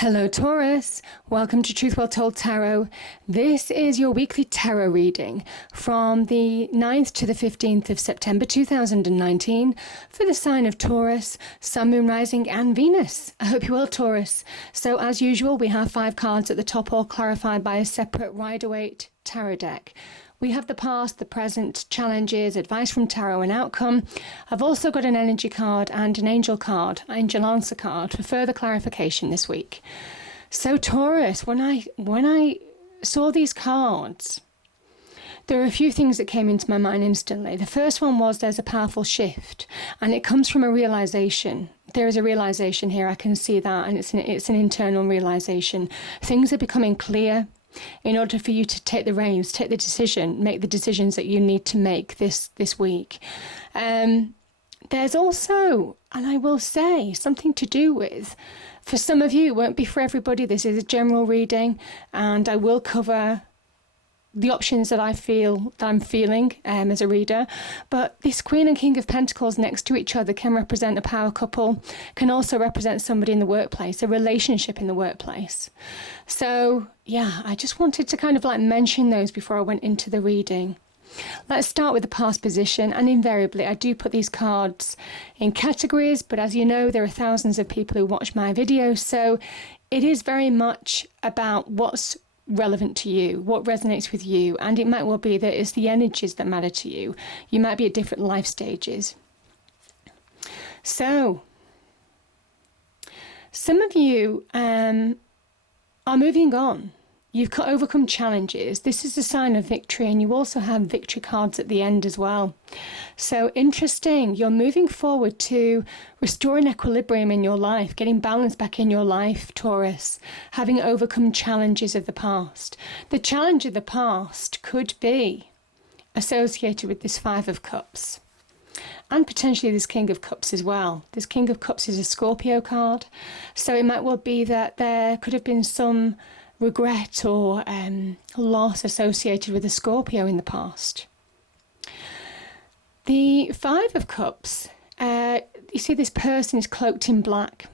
Hello Taurus, welcome to Truth Well Told Tarot. This is your weekly tarot reading from the 9th to the 15th of September 2019 for the sign of Taurus, Sun, Moon, Rising and Venus. I hope you're well, Taurus. So as usual, we have 5 cards at the top, all clarified by a separate Rider-Waite tarot deck. We have the past, the present, challenges, advice from tarot and outcome. I've also got an energy card and an angel card, angel answer card for further clarification this week. So Taurus, when I saw these cards, there are a few things that came into my mind instantly. The first one was there's a powerful shift and it comes from a realization. There is a realization here, I can see that, and it's an internal realization. Things are becoming clear. In order for you to take the reins, take the decision, make the decisions that you need to make this week. There's also, and I will say, something to do with, for some of you, it won't be for everybody, this is a general reading, and I will cover the options that I'm feeling as a reader. But this Queen and King of Pentacles next to each other can represent a power couple, can also represent somebody in the workplace, a relationship in the workplace. So yeah, I just wanted to kind of like mention those before I went into the reading. Let's start with the past position, and invariably I do put these cards in categories, but as you know, there are thousands of people who watch my videos, so it is very much about what's relevant to you, what resonates with you, and it might well be that it's the energies that matter to you. You might be at different life stages. So some of you are moving on. You've overcome challenges. This is a sign of victory, and you also have victory cards at the end as well. So interesting. You're moving forward to restoring equilibrium in your life, getting balance back in your life, Taurus, having overcome challenges of the past. The challenge of the past could be associated with this 5 of Cups. And potentially this King of Cups as well. This King of Cups is a Scorpio card. So it might well be that there could have been some regret or loss associated with a Scorpio in the past. The 5 of Cups, you see this person is cloaked in black.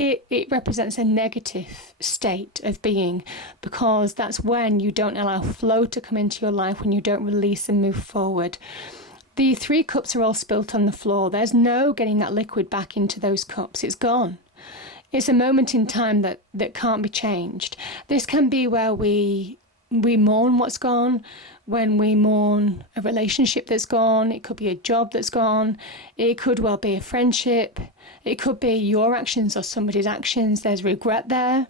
It represents a negative state of being, because that's when you don't allow flow to come into your life, when you don't release and move forward. The 3 cups are all spilt on the floor. There's no getting that liquid back into those cups. It's gone. It's a moment in time that can't be changed. This can be where we mourn what's gone, when we mourn a relationship that's gone. It could be a job that's gone. It could well be a friendship. It could be your actions or somebody's actions. There's regret there.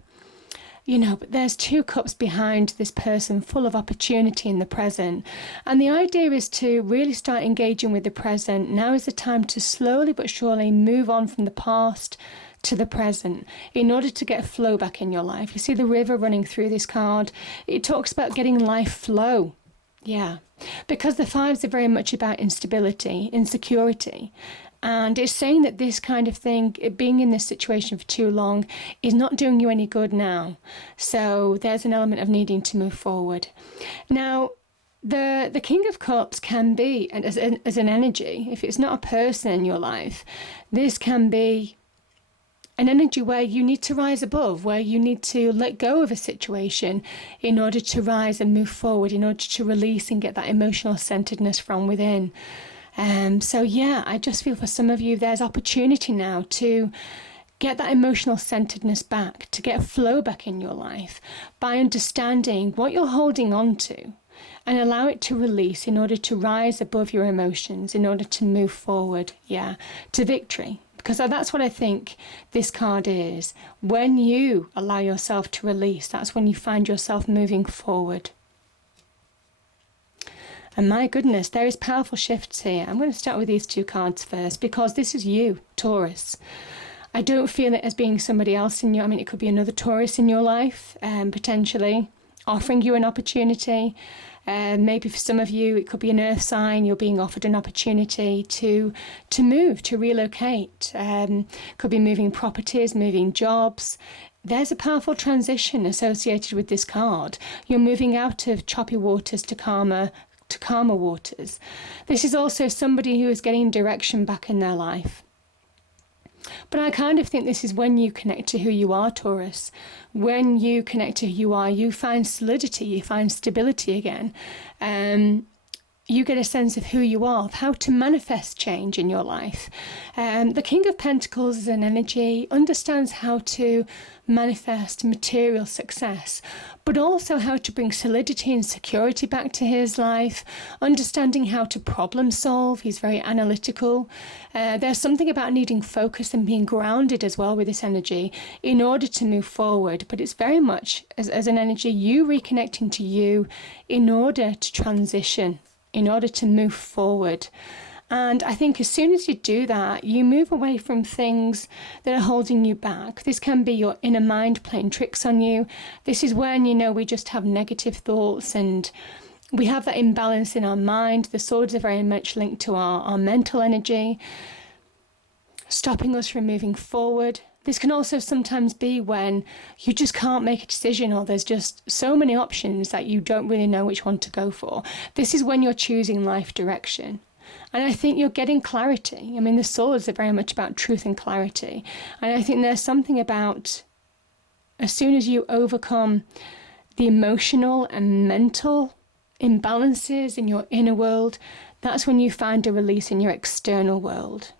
But there's 2 cups behind this person, full of opportunity in the present. And the idea is to really start engaging with the present. Now is the time to slowly but surely move on from the past to the present in order to get flow back in your life. You see the river running through this card. It talks about getting life flow. Yeah, because the 5s are very much about instability, insecurity. And it's saying that this kind of thing, being in this situation for too long, is not doing you any good now. So there's an element of needing to move forward. Now, the King of Cups can be, as an energy, if it's not a person in your life, this can be an energy where you need to rise above, where you need to let go of a situation in order to rise and move forward, in order to release and get that emotional centeredness from within. So yeah, I just feel for some of you, there's opportunity now to get that emotional centeredness back, to get flow back in your life by understanding what you're holding on to and allow it to release in order to rise above your emotions, in order to move forward, to victory. Because that's what I think this card is. When you allow yourself to release, that's when you find yourself moving forward. And my goodness, there is powerful shifts here. I'm going to start with these 2 cards first, because this is you, Taurus. I don't feel it as being somebody else in it could be another Taurus in your life, potentially offering you an opportunity. Maybe for some of you, it could be an earth sign. You're being offered an opportunity to move, to relocate. Could be moving properties, moving jobs. There's a powerful transition associated with this card. You're moving out of choppy waters to calmer waters. This is also somebody who is getting direction back in their life. But I kind of think this is when you connect to who you are, Taurus. When you connect to who you are, you find solidity, you find stability again. You get a sense of who you are, of how to manifest change in your life. The King of Pentacles is an energy, understands how to manifest material success, but also how to bring solidity and security back to his life, understanding how to problem solve. He's very analytical. There's something about needing focus and being grounded as well with this energy in order to move forward. But it's very much as an energy, you reconnecting to you in order to transition, in order to move forward. And I think as soon as you do that, you move away from things that are holding you back. This can be your inner mind playing tricks on you. This is when, we just have negative thoughts and we have that imbalance in our mind. The swords are very much linked to our mental energy, stopping us from moving forward. This can also sometimes be when you just can't make a decision, or there's just so many options that you don't really know which one to go for. This is when you're choosing life direction. And I think you're getting clarity. I mean, the swords are very much about truth and clarity. And I think there's something about, as soon as you overcome the emotional and mental imbalances in your inner world, that's when you find a release in your external world.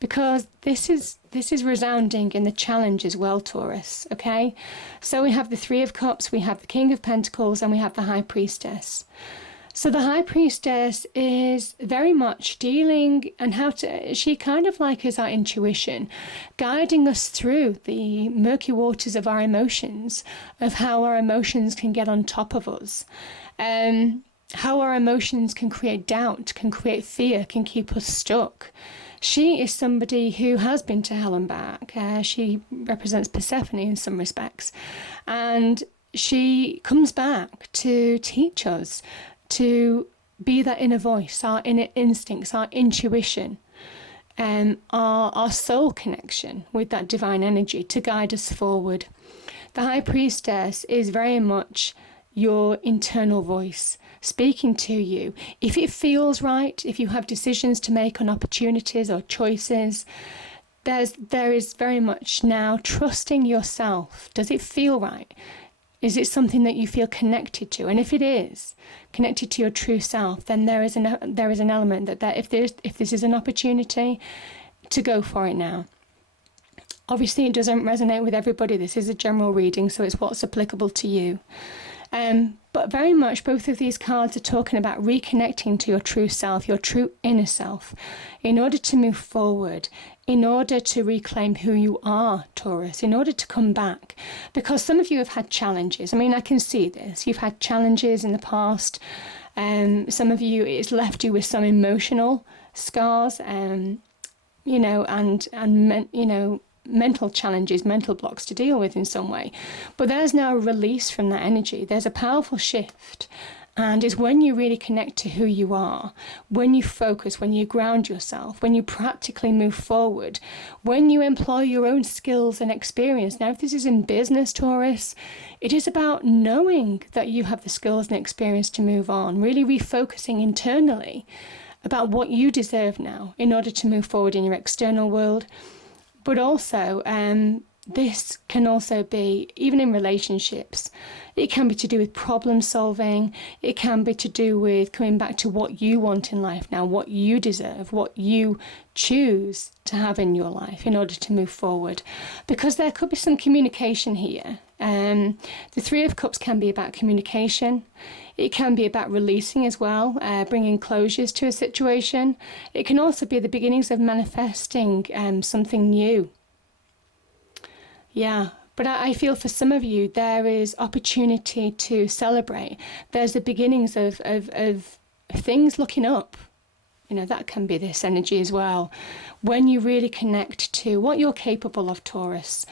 Because this is resounding in the challenge as well, Taurus, okay? So we have the Three of Cups, we have the King of Pentacles, and we have the High Priestess. So the High Priestess is very much dealing and she kind of like is our intuition, guiding us through the murky waters of our emotions, of how our emotions can get on top of us. How our emotions can create doubt, can create fear, can keep us stuck. She is somebody who has been to hell and back. She represents Persephone in some respects. And she comes back to teach us to be that inner voice, our inner instincts, our intuition, our soul connection with that divine energy to guide us forward. The High Priestess is very much your internal voice speaking to you. If it feels right, if you have decisions to make on opportunities or choices, there is very much now trusting yourself. Does it feel right? Is it something that you feel connected to? And if it is connected to your true self, then there is an element that if this is an opportunity, to go for it now. Obviously, it doesn't resonate with everybody. This is a general reading, so it's what's applicable to you. But very much both of these cards are talking about reconnecting to your true self, your true inner self, in order to move forward, in order to reclaim who you are, Taurus, in order to come back. Because some of you have had challenges. I mean, I can see this. You've had challenges in the past. Some of you, it's left you with some emotional scars, mental challenges, mental blocks to deal with in some way. But there's now a release from that energy. There's a powerful shift. And it's when you really connect to who you are, when you focus, when you ground yourself, when you practically move forward, when you employ your own skills and experience. Now, if this is in business, Taurus, it is about knowing that you have the skills and experience to move on, really refocusing internally about what you deserve now in order to move forward in your external world. But also, this can also be, even in relationships, it can be to do with problem solving. It can be to do with coming back to what you want in life now, what you deserve, what you choose to have in your life in order to move forward. Because there could be some communication here. The Three of Cups can be about communication. It can be about releasing as well, bringing closures to a situation. It can also be the beginnings of manifesting something new. Yeah, but I feel for some of you, there is opportunity to celebrate. There's the beginnings of things looking up. That can be this energy as well. When you really connect to what you're capable of, Taurus.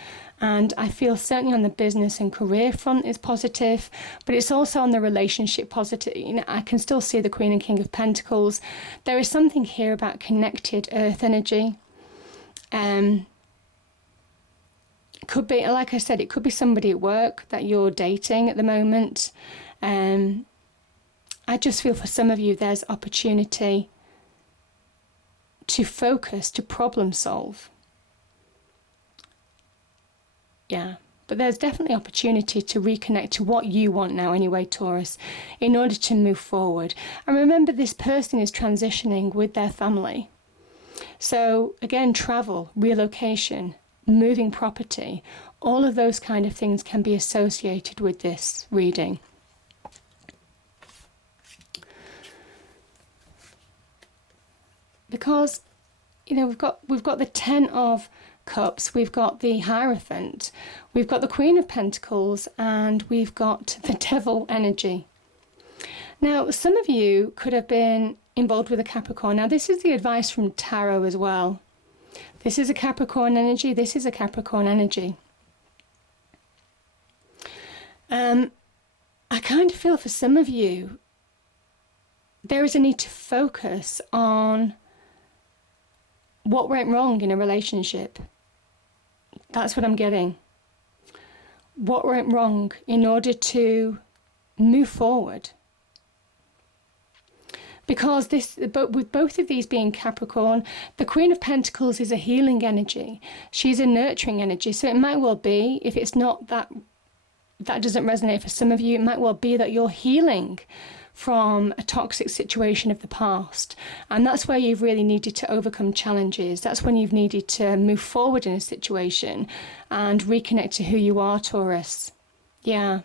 And I feel certainly on the business and career front is positive, but it's also on the relationship positive. I can still see the Queen and King of Pentacles. There is something here about connected earth energy. Could be, like I said, it could be somebody at work that you're dating at the moment. I just feel for some of you there's opportunity to focus, to problem solve. Yeah. But there's definitely opportunity to reconnect to what you want now anyway, Taurus, in order to move forward. And remember, this person is transitioning with their family. So again, travel, relocation, moving property, all of those kind of things can be associated with this reading. Because, you know, we've got the Ten of Cups, we've got the Hierophant, we've got the Queen of Pentacles, and we've got the Devil energy. Now, some of you could have been involved with a Capricorn. Now, this is the advice from Tarot as well. This is a Capricorn energy. This is a Capricorn energy. I kind of feel for some of you, there is a need to focus on what went wrong in a relationship. That's what I'm getting. What went wrong in order to move forward. Because with both of these being Capricorn, the Queen of Pentacles is a healing energy. She's a nurturing energy. So it might well be, if it's not that doesn't resonate for some of you, it might well be that you're healing from a toxic situation of the past. And that's where you've really needed to overcome challenges. That's when you've needed to move forward in a situation and reconnect to who you are, Taurus. Yeah.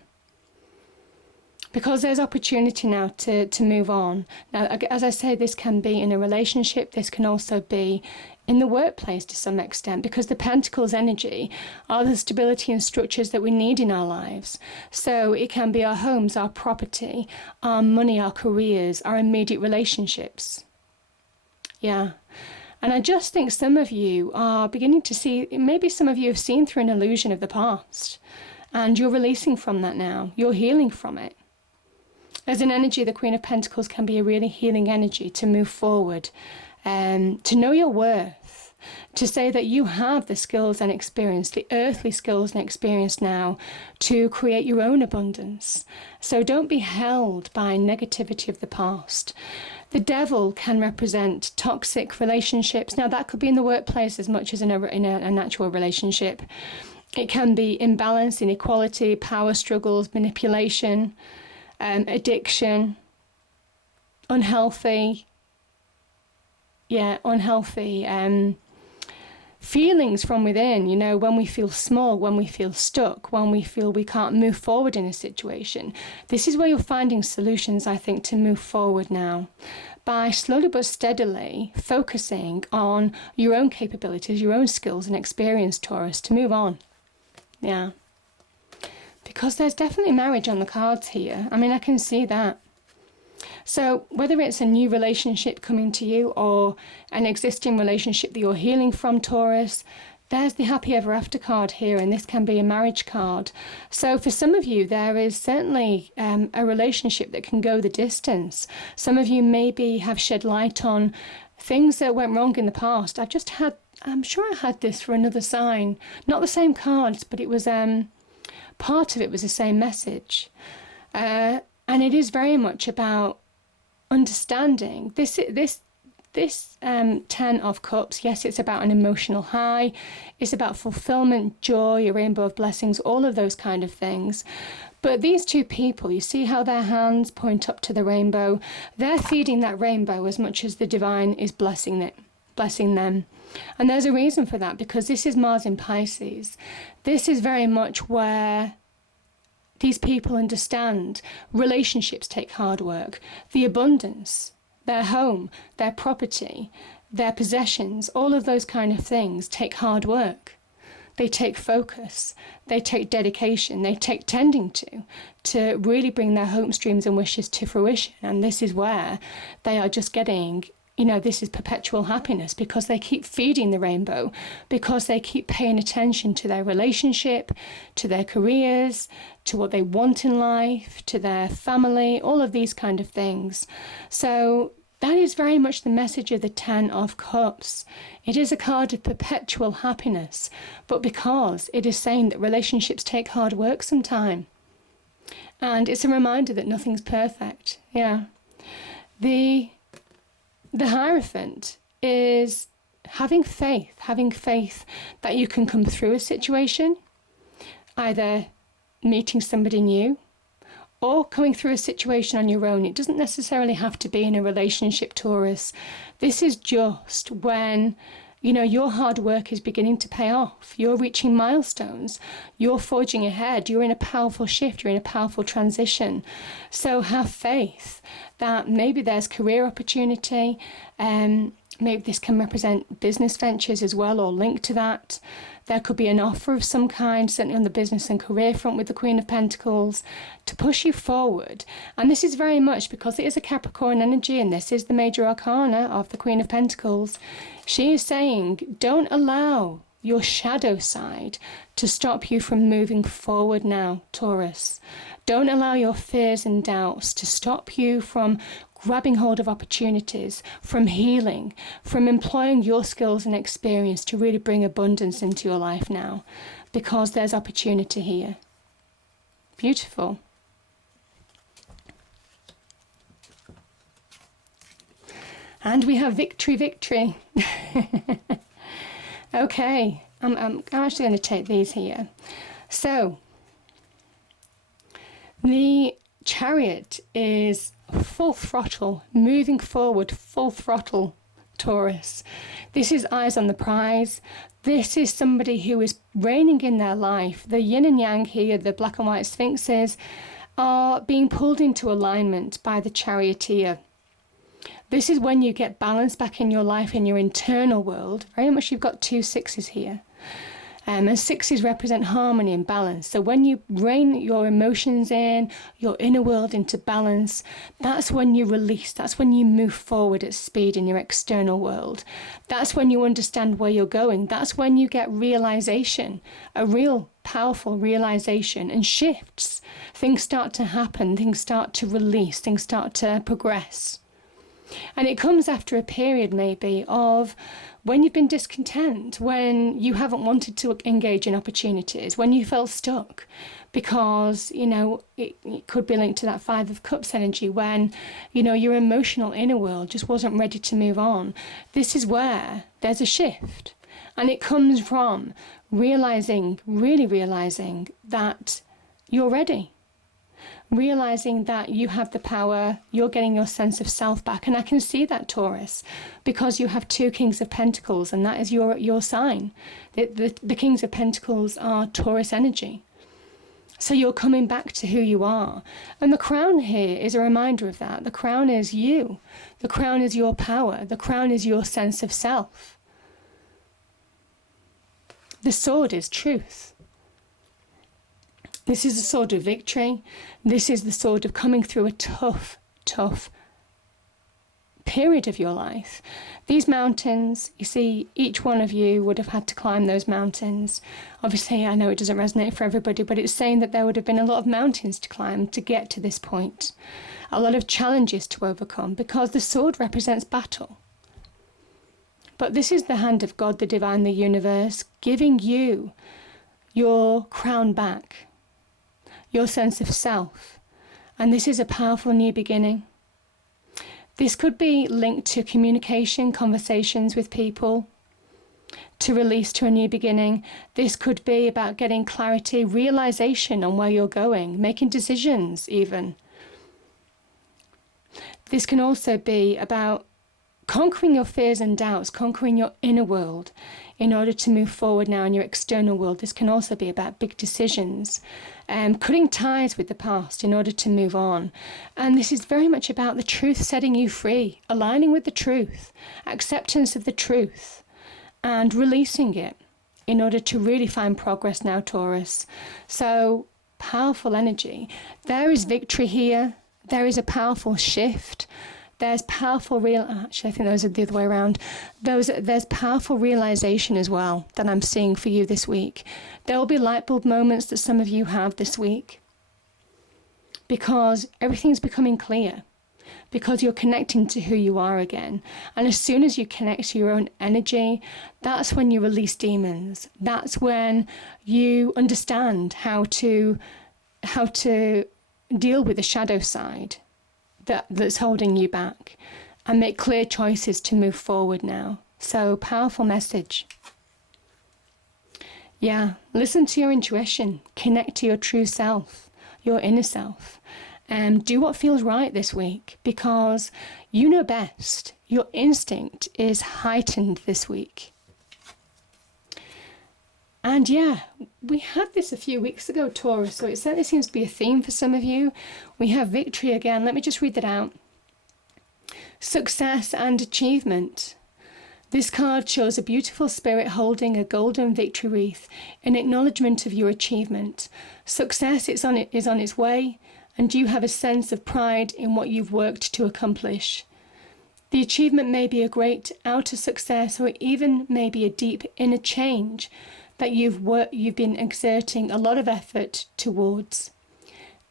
Because there's opportunity now to move on. Now, as I say, this can be in a relationship. This can also be in the workplace to some extent, because the Pentacles energy are the stability and structures that we need in our lives. So it can be our homes, our property, our money, our careers, our immediate relationships. Yeah. And I just think some of you are beginning to see, maybe some of you have seen through an illusion of the past, and you're releasing from that now. You're healing from it. As an energy, the Queen of Pentacles can be a really healing energy to move forward, to know your worth, to say that you have the skills and experience, the earthly skills and experience now to create your own abundance. So don't be held by negativity of the past. The Devil can represent toxic relationships. Now, that could be in the workplace as much as in a natural relationship. It can be imbalance, inequality, power struggles, manipulation, addiction, unhealthy feelings from within, you know, when we feel small, when we feel stuck, when we feel we can't move forward in a situation. This is where you're finding solutions, I think, to move forward now, by slowly but steadily focusing on your own capabilities, your own skills and experience, Taurus, to move on. Yeah. Because there's definitely marriage on the cards here. I mean, I can see that. So whether it's a new relationship coming to you or an existing relationship that you're healing from, Taurus, there's the happy ever after card here, and this can be a marriage card. So for some of you, there is certainly a relationship that can go the distance. Some of you maybe have shed light on things that went wrong in the past. I'm sure I had this for another sign. Not the same cards, but it was... part of it was the same message. And it is very much about understanding. This Ten of Cups, yes, it's about an emotional high. It's about fulfillment, joy, a rainbow of blessings, all of those kind of things. But these two people, you see how their hands point up to the rainbow? They're feeding that rainbow as much as the divine is blessing them. And there's a reason for that, because this is Mars in Pisces. This is very much where these people understand relationships take hard work. The abundance, their home, their property, their possessions, all of those kind of things take hard work. They take focus, they take dedication, they take tending to really bring their hopes, dreams and wishes to fruition. And this is where they are just getting, you know, this is perpetual happiness, because they keep feeding the rainbow, because they keep paying attention to their relationship, to their careers, to what they want in life, to their family, all of these kind of things. So that is very much the message of the Ten of Cups. It is a card of perpetual happiness, but because it is saying that relationships take hard work sometime. And it's a reminder that nothing's perfect. Yeah. The Hierophant is having faith that you can come through a situation, either meeting somebody new or coming through a situation on your own. It doesn't necessarily have to be in a relationship, Taurus. This is just when, you know, your hard work is beginning to pay off. You're reaching milestones. You're forging ahead. You're in a powerful shift. You're in a powerful transition. So have faith that maybe there's career opportunity. Maybe this can represent business ventures as well, or linked to that. There could be an offer of some kind, certainly on the business and career front with the Queen of Pentacles, to push you forward. And this is very much because it is a Capricorn energy, and this is the major arcana of the Queen of Pentacles. She is saying, don't allow your shadow side to stop you from moving forward now, Taurus. Don't allow your fears and doubts to stop you from grabbing hold of opportunities, from healing, from employing your skills and experience to really bring abundance into your life now, because there's opportunity here. Beautiful. And we have victory, victory. Okay, I'm actually going to take these here. So, the Chariot is full throttle, moving forward, full throttle, Taurus. This is eyes on the prize. This is somebody who is reigning in their life. The yin and yang here, the black and white sphinxes, are being pulled into alignment by the charioteer. This is when you get balance back in your life, in your internal world. Very much you've got 2 6s here. And 6s represent harmony and balance. So when you rein your emotions in, your inner world into balance, that's when you release. That's when you move forward at speed in your external world. That's when you understand where you're going. That's when you get realization, a real powerful realization, and shifts. Things start to happen. Things start to release. Things start to progress. And it comes after a period maybe of when you've been discontent, when you haven't wanted to engage in opportunities, when you felt stuck, because, you know, it could be linked to that 5 of Cups energy when, you know, your emotional inner world just wasn't ready to move on. This is where there's a shift. And it comes from realizing, really realizing that you're ready. Realizing that you have the power, you're getting your sense of self back. And I can see that, Taurus, because you have 2 Kings of Pentacles, and that is your sign. The Kings of Pentacles are Taurus energy. So you're coming back to who you are. And the crown here is a reminder of that. The crown is you. The crown is your power. The crown is your sense of self. The sword is truth. This is the sword of victory. This is the sword of coming through a tough, tough period of your life. These mountains, you see, each one of you would have had to climb those mountains. Obviously, I know it doesn't resonate for everybody, but it's saying that there would have been a lot of mountains to climb to get to this point. A lot of challenges to overcome, because the sword represents battle. But this is the hand of God, the divine, the universe, giving you your crown back, your sense of self. And this is a powerful new beginning. This could be linked to communication, conversations with people, to release to a new beginning. This could be about getting clarity, realization on where you're going, making decisions even. This can also be about conquering your fears and doubts, conquering your inner world in order to move forward now in your external world. This can also be about big decisions, cutting ties with the past in order to move on. And this is very much about the truth setting you free, aligning with the truth, acceptance of the truth, and releasing it in order to really find progress now, Taurus. So, powerful energy. There is victory here. There is a powerful shift. There's powerful actually I think those are the other way around. There's powerful realization as well that I'm seeing for you this week. There will be light bulb moments that some of you have this week, because everything's becoming clear, because you're connecting to who you are again. And as soon as you connect to your own energy, that's when you release demons. That's when you understand how to deal with the shadow side that's holding you back. and make clear choices to move forward now. So, powerful message. Yeah, listen to your intuition, connect to your true self, your inner self, and do what feels right this week, because you know best. Your instinct is heightened this week. And yeah, we had this a few weeks ago, Taurus, so it certainly seems to be a theme for some of you. We have victory again. Let me just read that out. Success and achievement. This card shows a beautiful spirit holding a golden victory wreath in acknowledgement of your achievement. Success is on its way, and you have a sense of pride in what you've worked to accomplish. The achievement may be a great outer success, or even maybe a deep inner change that you've been exerting a lot of effort towards.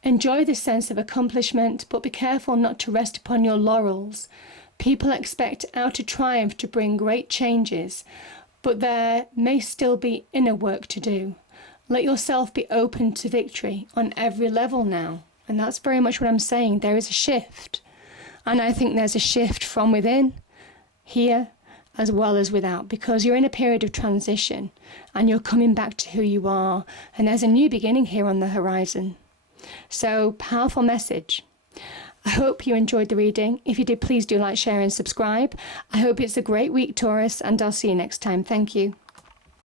Enjoy the sense of accomplishment, but be careful not to rest upon your laurels. People expect outer triumph to bring great changes, but there may still be inner work to do. Let yourself be open to victory on every level now. And that's very much what I'm saying. There is a shift. And I think there's a shift from within, here, as well as without, because you're in a period of transition and you're coming back to who you are. And there's a new beginning here on the horizon. So, powerful message. I hope you enjoyed the reading. If you did, please do like, share and subscribe. I hope it's a great week, Taurus, and I'll see you next time. Thank you.